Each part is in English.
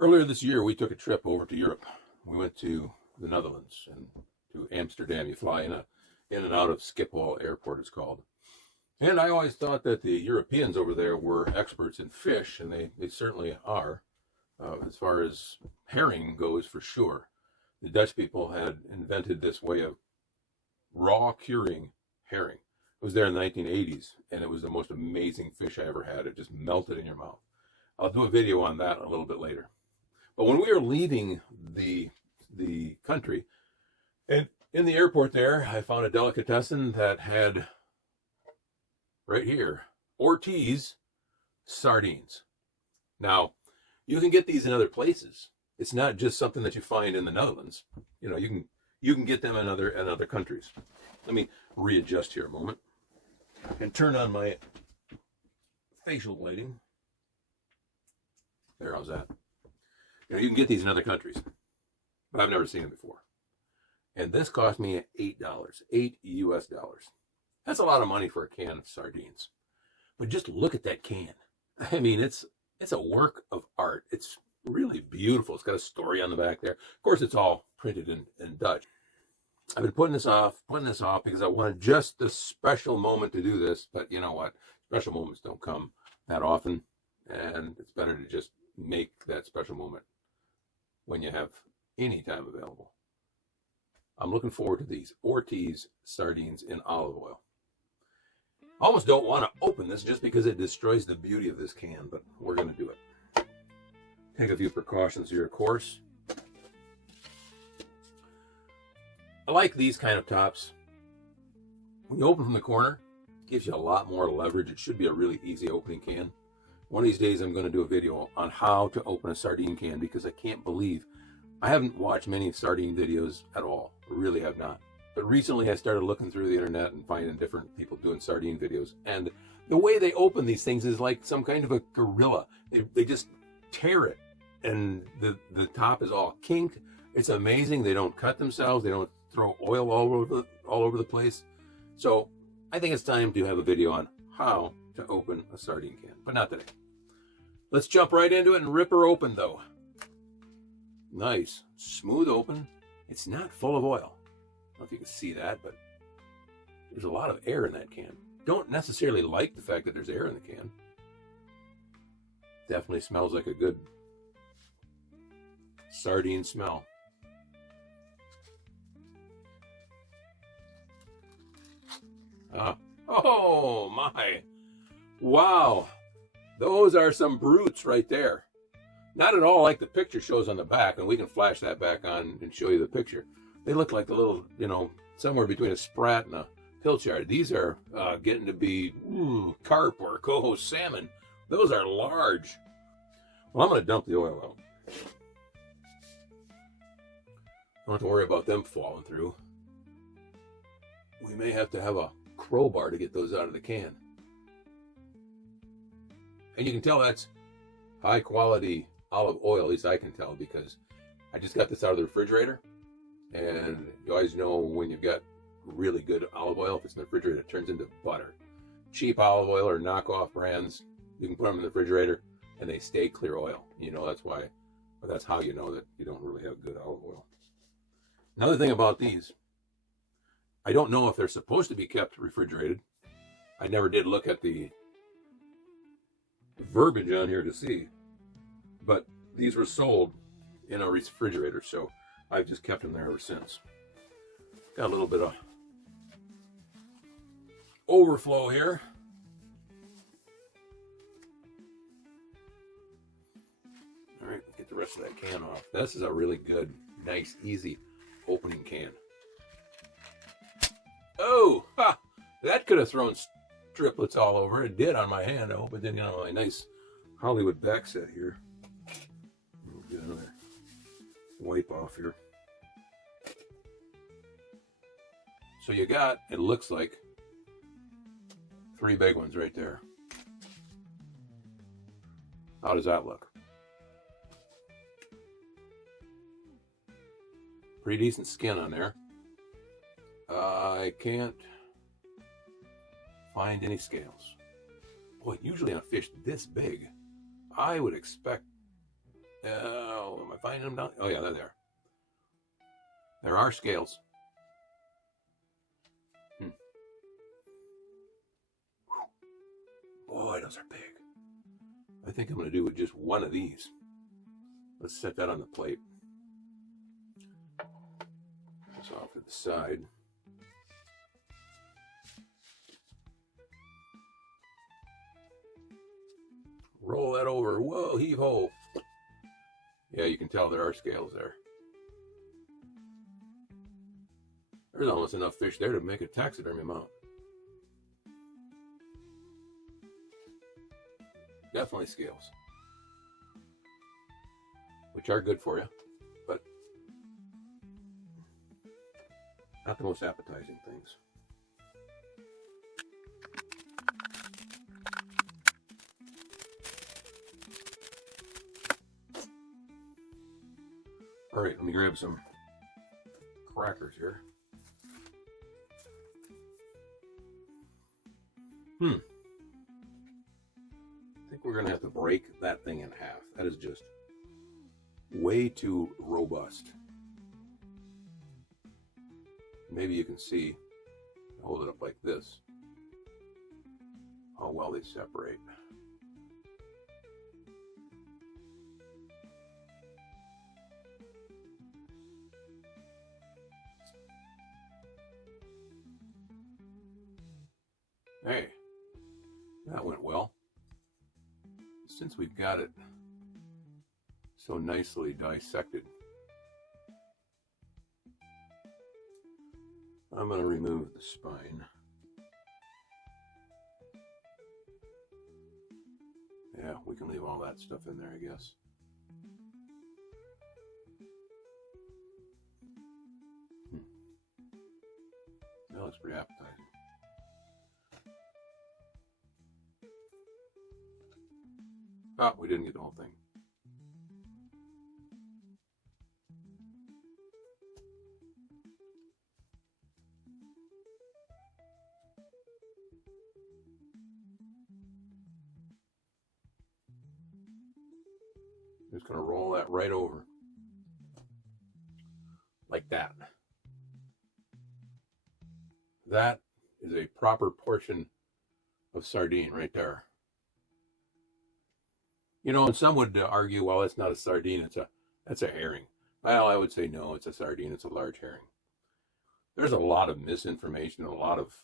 Earlier this year, we took a trip over to Europe. We went to the Netherlands and to Amsterdam. You fly in and out of Schiphol Airport, it's called. And I always thought that the Europeans over there were experts in fish, and they certainly are, as far as herring goes, for sure. The Dutch people had invented this way of raw curing herring. It was there in the 1980s, and it was the most amazing fish I ever had. It just melted in your mouth. I'll do a video on that a little bit later. But when we were leaving the country, and in the airport there, I found a delicatessen that had, right here, Ortiz Sardines. Now, you can get these in other places. It's not just something that you find in the Netherlands. You know, you can get them in other countries. Let me readjust here a moment and turn on my facial lighting. There, how's that? You know, you can get these in other countries, but I've never seen them before. And this cost me $8, $8 US. That's a lot of money for a can of sardines. But just look at that can. I mean, it's a work of art. It's really beautiful. It's got a story on the back there. Of course, it's all printed in Dutch. I've been putting this off because I wanted just the special moment to do this. But you know what? Special moments don't come that often. And it's better to just make that special moment when you have any time available. I'm looking forward to these Ortiz sardines in olive oil. I almost don't want to open this just because it destroys the beauty of this can, but we're going to do it. Take a few precautions here, of course. I like these kind of tops. When you open from the corner, it gives you a lot more leverage. It should be a really easy opening can. One of these days I'm going to do a video on how to open a sardine can, because I can't believe I haven't watched many sardine videos at all. I really have not. But recently I started looking through the internet and finding different people doing sardine videos. And the way they open these things is like some kind of a gorilla. They just tear it, and the top is all kinked. It's amazing. They don't cut themselves. They don't throw oil all over the place. So I think it's time to have a video on how to open a sardine can, but not today. Let's jump right into it and rip her open, though. Nice, smooth open. It's not full of oil. I don't know if you can see that, but there's a lot of air in that can. Don't necessarily like the fact that there's air in the can. Definitely smells like a good sardine smell. Oh my. Wow. Those are some brutes right there. Not at all like the picture shows on the back, and we can flash that back on and show you the picture. They look like the little, somewhere between a sprat and a pilchard. These are getting to be carp or coho salmon. Those are large. Well, I'm going to dump the oil out. Don't have to worry about them falling through. We may have to have a crowbar to get those out of the can. And you can tell that's high quality olive oil, at least I can tell, because I just got this out of the refrigerator. And you always know when you've got really good olive oil, if it's in the refrigerator, it turns into butter. Cheap olive oil or knockoff brands, you can put them in the refrigerator and they stay clear oil. That's how you know that you don't really have good olive oil. Another thing about these, I don't know if they're supposed to be kept refrigerated. I never did look at the verbiage on here to see, but these were sold in a refrigerator, so I've just kept them there ever since. Got a little bit of overflow here. All right, get the rest of that can off. This is a really good, nice, easy opening can. Oh, ha! That could have thrown triplets all over. It did on my hand. I hope it didn't get on my nice Hollywood back set here. We'll get another wipe off here. So you got, it looks like, 3 big ones right there. How does that look? Pretty decent skin on there. I can't find any scales. Boy, usually on a fish this big, I would expect Oh, am I finding them down? Oh, yeah, they're there. There are scales. Boy, those are big. I think I'm going to do with just one of these. Let's set that on the plate. This off to the side. Roll that over. Whoa, heave ho. Yeah, you can tell there are scales there. There's almost enough fish there to make a taxidermy mount. Definitely scales, which are good for you, but not the most appetizing things. All right, let me grab some crackers here. I think we're going to have to break that thing in half. That is just way too robust. Maybe you can see, hold it up like this, how well they separate. Hey, that went well. Since we've got it so nicely dissected, I'm going to remove the spine. Yeah, we can leave all that stuff in there, I guess. That looks pretty appetizing. Oh, we didn't get the whole thing. Just going to roll that right over. Like that. That is a proper portion of sardine right there. You know, and some would argue, well, it's not a sardine, that's a herring. Well, I would say no, it's a sardine, it's a large herring. There's a lot of misinformation, a lot of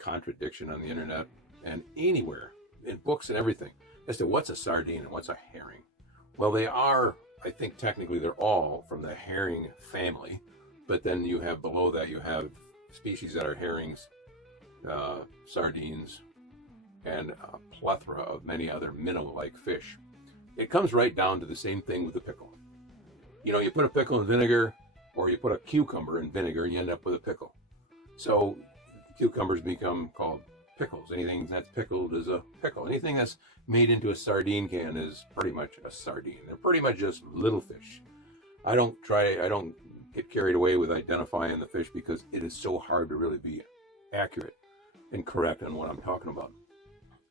contradiction on the internet and anywhere, in books and everything, as to what's a sardine and what's a herring. Well, they are, I think technically they're all from the herring family, but then you have below that, you have species that are herrings, sardines, and a plethora of many other minnow-like fish. It comes right down to the same thing with the pickle. You know, you put a pickle in vinegar, or you put a cucumber in vinegar, and you end up with a pickle. So cucumbers become called pickles. Anything that's pickled is a pickle. Anything that's made into a sardine can is pretty much a sardine. They're pretty much just little fish. I don't get carried away with identifying the fish because it is so hard to really be accurate and correct on what I'm talking about.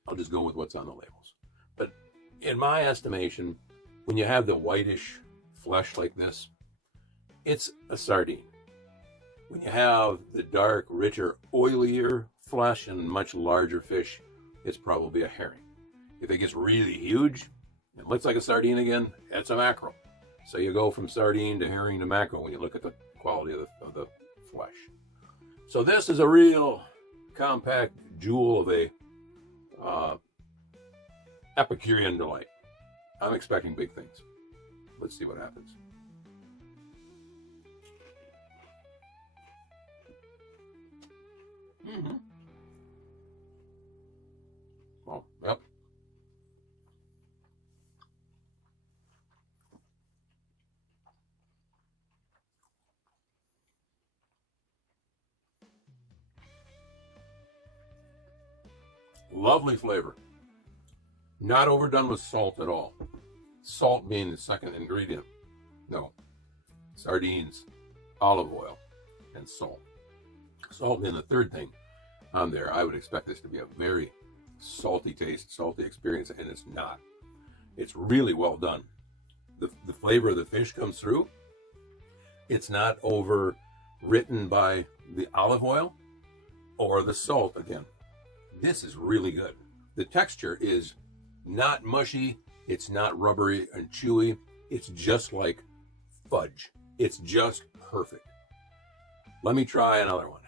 I'll just go with what's on the labels. But in my estimation, when you have the whitish flesh like this, it's a sardine. When you have the dark, richer, oilier flesh and much larger fish, it's probably a herring. If it gets really huge, it looks like a sardine again, it's a mackerel. So you go from sardine to herring to mackerel when you look at the quality of the flesh. So this is a real compact jewel of a Epicurean delight. I'm expecting big things. Let's see what happens. Well, yep. Lovely flavor. Not overdone with salt at all. Salt being the second ingredient. No. Sardines, olive oil, and salt. Salt being the third thing on there. I would expect this to be a very salty taste, salty experience, and it's not. It's really well done. the flavor of the fish comes through. It's not overwritten by the olive oil or the salt again. This is really good. The texture is not mushy. It's not rubbery and chewy. It's just like fudge. It's just perfect. Let me try another one.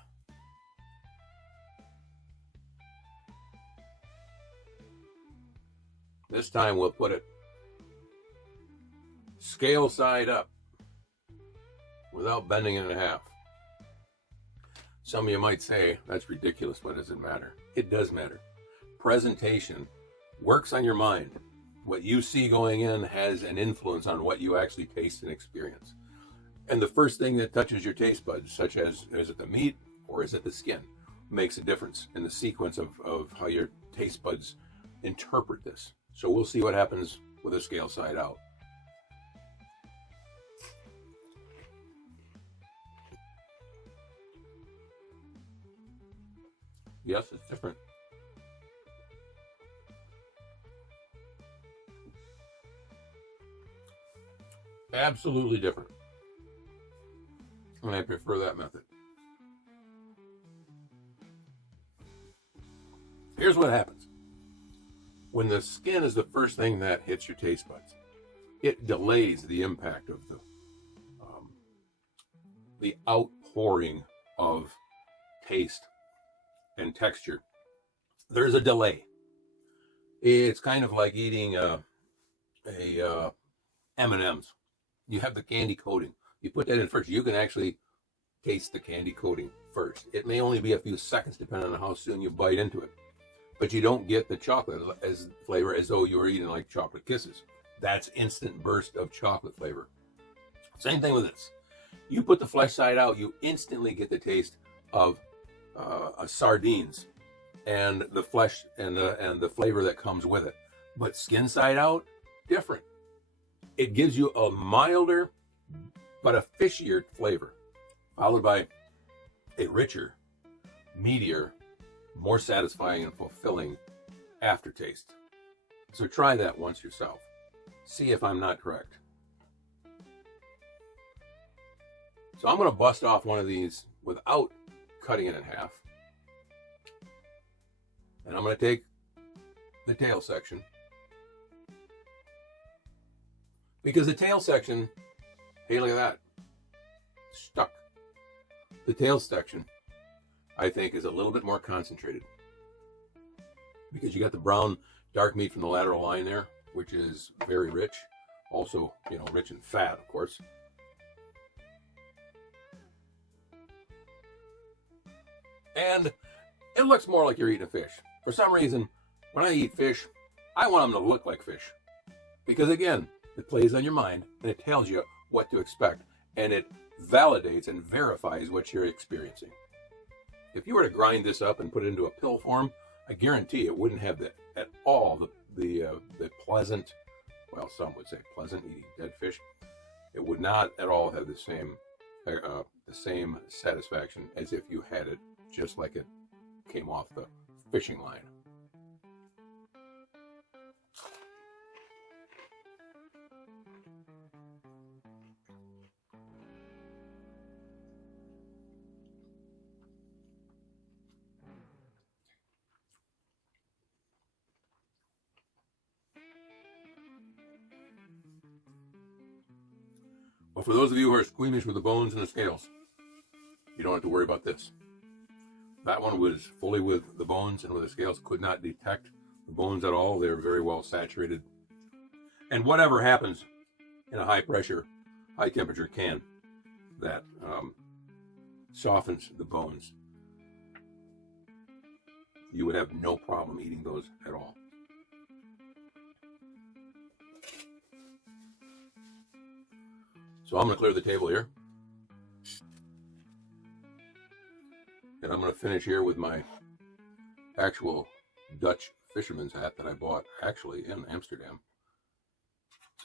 This time we'll put it scale side up without bending it in half. Some of you might say, that's ridiculous. What does it matter? It does matter. Presentation works on your mind. What you see going in has an influence on what you actually taste and experience. And the first thing that touches your taste buds, such as, is it the meat or is it the skin, makes a difference in the sequence of how your taste buds interpret this. So we'll see what happens with a scale side out. Yes, it's different. Absolutely different. And I prefer that method. Here's what happens. When the skin is the first thing that hits your taste buds, it delays the impact of the outpouring of taste and texture. There's a delay. It's kind of like eating M&Ms. You have the candy coating. You put that in first. You can actually taste the candy coating first. It may only be a few seconds depending on how soon you bite into it. But you don't get the chocolate as flavor as though you were eating like chocolate kisses. That's instant burst of chocolate flavor. Same thing with this. You put the flesh side out, you instantly get the taste of sardines and the flesh and the flavor that comes with it. But skin side out, different. It gives you a milder but a fishier flavor, followed by a richer, meatier, more satisfying and fulfilling aftertaste. So try that once yourself. See if I'm not correct. So I'm going to bust off one of these without cutting it in half. And I'm going to take the tail section. Because the tail section, hey, look at that. Stuck. The tail section, I think, is a little bit more concentrated. Because you got the brown dark meat from the lateral line there, which is very rich. Also, rich in fat, of course. And it looks more like you're eating a fish. For some reason, when I eat fish, I want them to look like fish. Because again, it plays on your mind and it tells you what to expect. And it validates and verifies what you're experiencing. If you were to grind this up and put it into a pill form, I guarantee it wouldn't have at all the pleasant, well, some would say pleasant eating dead fish. It would not at all have the same satisfaction as if you had it just like it came off the fishing line. Well, for those of you who are squeamish with the bones and the scales, you don't have to worry about this. That one was fully with the bones and with the scales, could not detect the bones at all. They're very well saturated. And whatever happens in a high pressure, high temperature can, that softens the bones. You would have no problem eating those at all. So I'm going to clear the table here. And I'm going to finish here with my actual Dutch fisherman's hat that I bought actually in Amsterdam.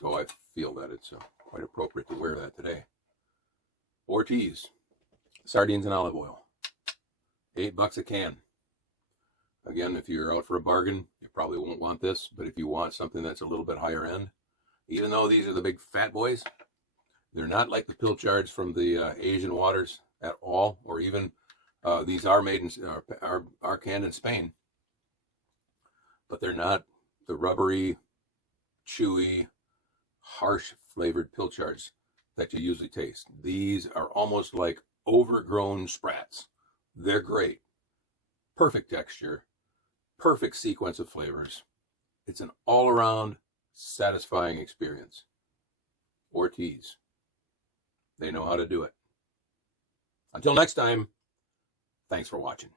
So I feel that it's quite appropriate to wear that today. Ortiz Sardines and olive oil. $8 a can. Again, if you're out for a bargain, you probably won't want this. But if you want something that's a little bit higher end, Even though these are the big fat boys, they're not like the pilchards from the Asian waters at all, or even these are made in are canned in Spain, but they're not the rubbery, chewy, harsh flavored pilchards that you usually taste. These are almost like overgrown sprats. They're great. Perfect texture, perfect sequence of flavors. It's an all-around satisfying experience. Ortiz. They know how to do it. Until next time, thanks for watching.